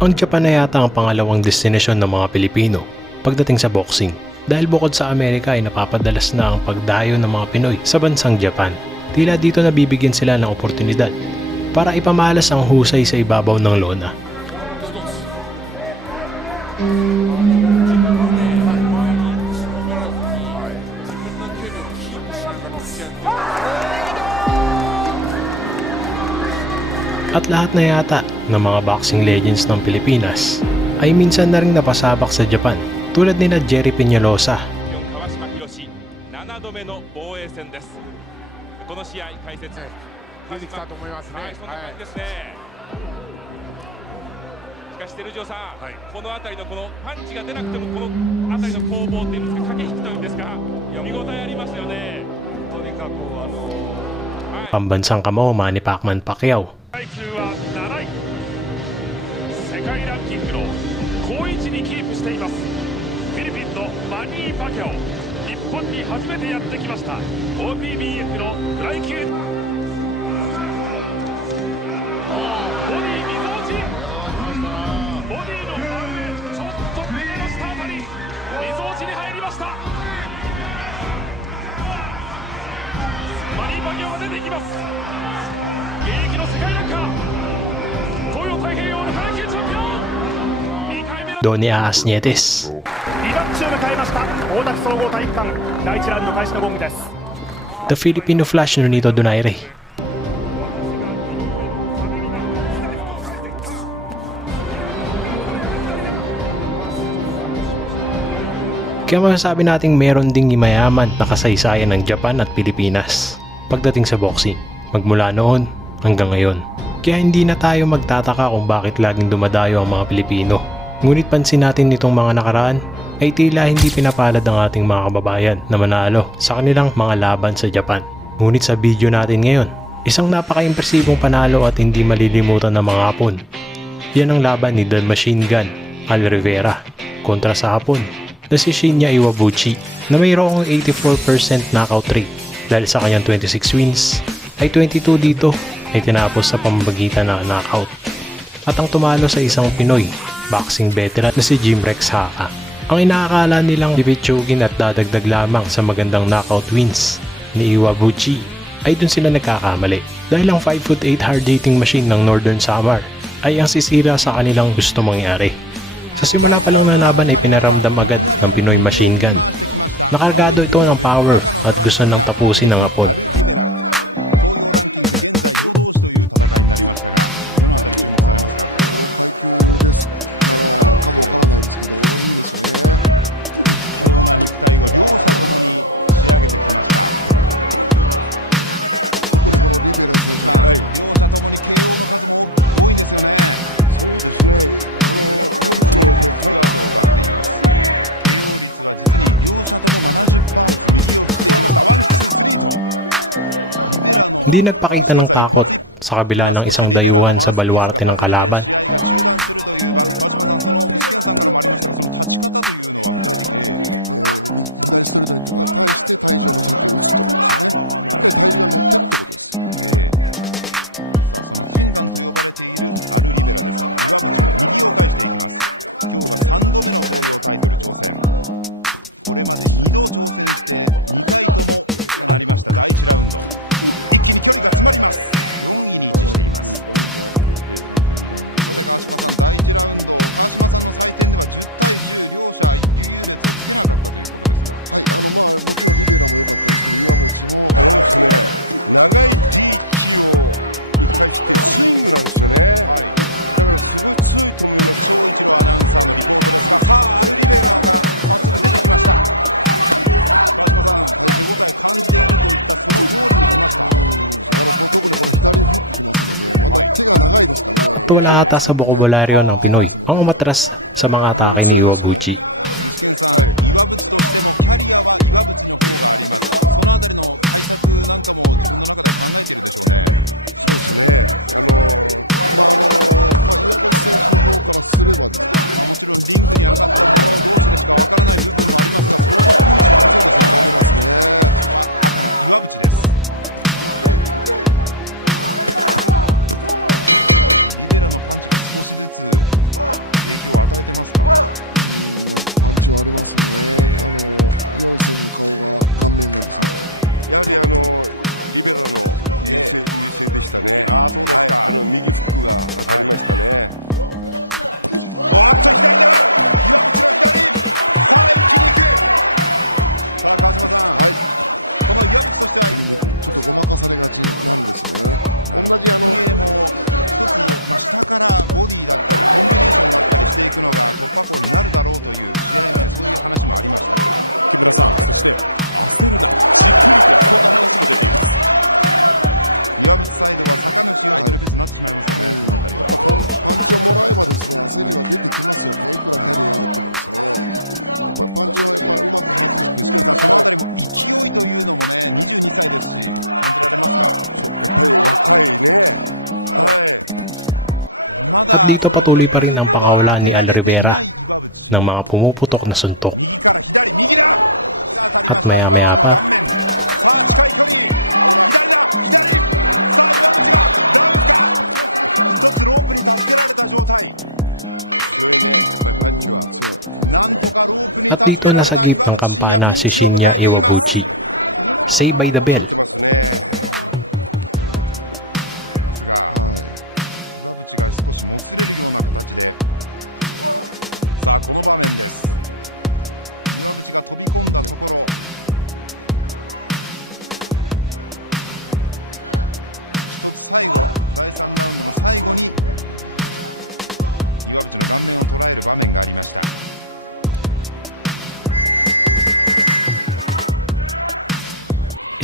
Ang Japan na yata ang pangalawang destinasyon ng mga Pilipino pagdating sa boxing. Dahil bukod sa Amerika ay napapadalas na ang pagdayo ng mga Pinoy sa bansang Japan. Tila dito nabibigyan sila ng oportunidad para ipamalas ang husay sa ibabaw ng lona. At lahat na yata ng mga boxing legends ng Pilipinas ay minsan na rin napasabak sa Japan, tulad nila Jerry Peñalosa, pambansang kamao Manny Pacman Pacquiao, 階級は7位、世界ランキングの好位置にキープしています。フィリピンのマニー・パキャオ、日本に初めてやってきました。 OPBF のフライ級、ボディみぞおち、ボディの真上、ちょっと胸の下あたり、みぞおちに入りました。マニー・パキャオが出ていきます。現役の世界ランカー、東洋太平洋の階級チャンピオン、2回目の Donnie Aas Nietes. 2番中迎えました。大滝総合体育館、第1ラウンド開始のゴングです。 The Filipino Flash Nonito Donaire. Kaya masasabi nating meron ding mayaman na kasaysayan ng Japan at Pilipinas pagdating sa boxing, magmula noon hanggang ngayon. Kaya hindi na tayo magtataka kung bakit laging dumadayo ang mga Pilipino. Ngunit pansin natin nitong mga nakaraan ay tila hindi pinapalad ang ating mga kababayan na manalo sa kanilang mga laban sa Japan. Ngunit sa video natin ngayon, isang napaka-impresibong panalo at hindi malilimutan ng mga Hapon. Yan ang laban ni The Machine Gun Al Rivera kontra sa Hapon na si Shinya Iwabuchi na mayroong 84% knockout rate. Dahil sa kanyang 26 wins ay 22 dito ay tinapos sa pamamagitan ng knockout. At ang tumalo sa isang Pinoy boxing veteran na si Jim Rex Haka. Ang inaakala nilang pipitsugin at dadagdag lamang sa magandang knockout wins ni Iwabuchi ay dun sila nagkakamali. Dahil ang 5'8" hard-hitting machine ng Northern Samar ay ang sisira sa kanilang gusto mangyari. Sa simula pa lang ng laban ay pinaramdam agad ng Pinoy machine gun. Nakargado ito ng power at gusto nang tapusin ng Hapon. Hindi nagpakita ng takot sa kabila ng isang dayuhan sa baluarte ng kalaban. Wala ata sa bokabularyo ng Pinoy ang umatras sa mga atake ni Iwabuchi. At dito patuloy pa rin ang pangawalan ni Al Rivera ng mga pumuputok na suntok. At maya-maya pa, at dito nasagip ng kampana si Shinya Iwabuchi. Saved by the bell.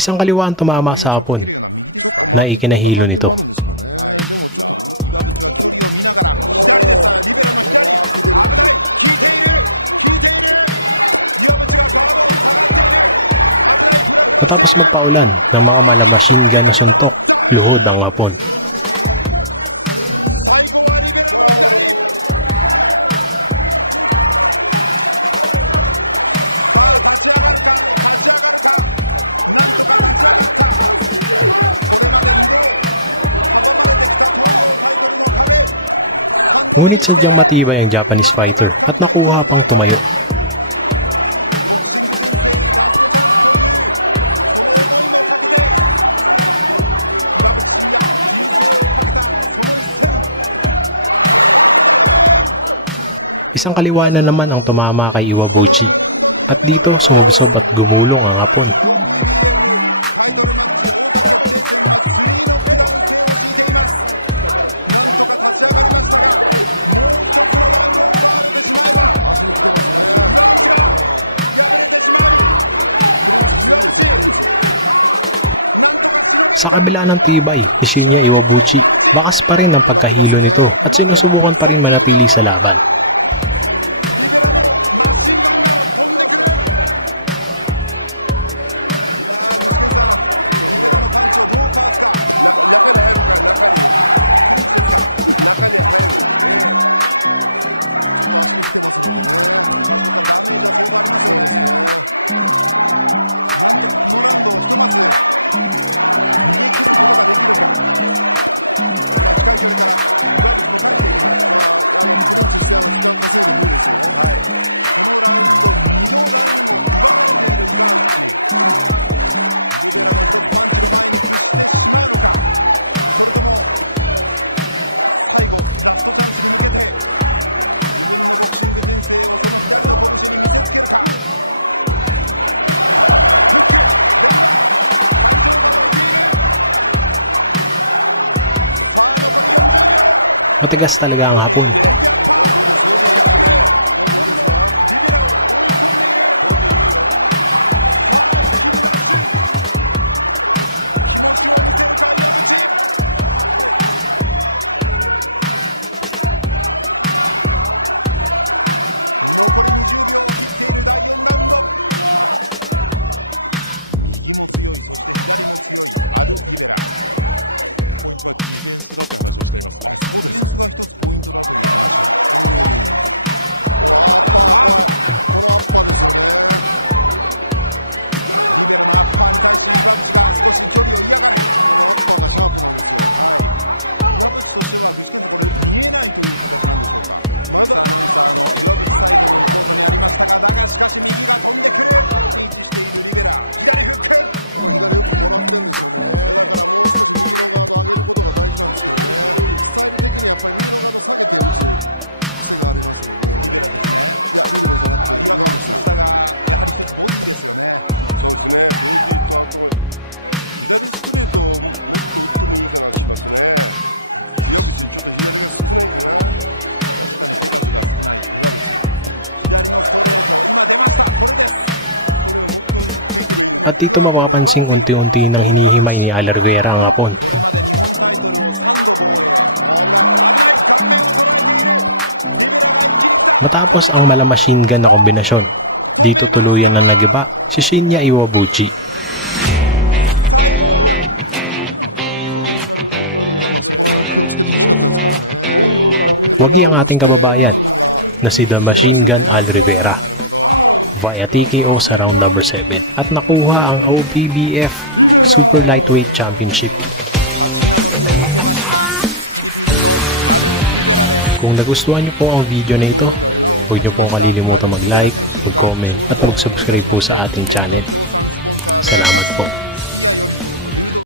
Isang kaliwa ang tumama sa hapon na ikinahilo nito. Matapos magpaulan ng mga machine gun na suntok, luhod ang hapon. Ngunit sadyang matibay ang Japanese fighter at nakuha pang tumayo. Isang kaliwa na naman ang tumama kay Iwabuchi at dito sumubsob at gumulong ang hapon. Sa kabila ng tibay ni Shinya Iwabuchi, bakas pa rin ang pagkahilo nito at sinusubukan pa rin manatili sa laban. Matigas talaga ang hapon. At dito mapapansing unti-unti nang hinihimay ni Al Rivera ang hapon. Matapos ang machine gun na kombinasyon, dito tuluyan na nagiba si Shinya Iwabuchi. wagi ang ating kababayan na si The Machine Gun Al Rivera via TKO sa round number 7 at nakuha ang OPBF Super Lightweight Championship. Kung nagustuhan niyo po ang video na ito, huwag niyo pong kalilimutan mag-like, mag-comment at mag-subscribe po sa ating channel. Salamat po.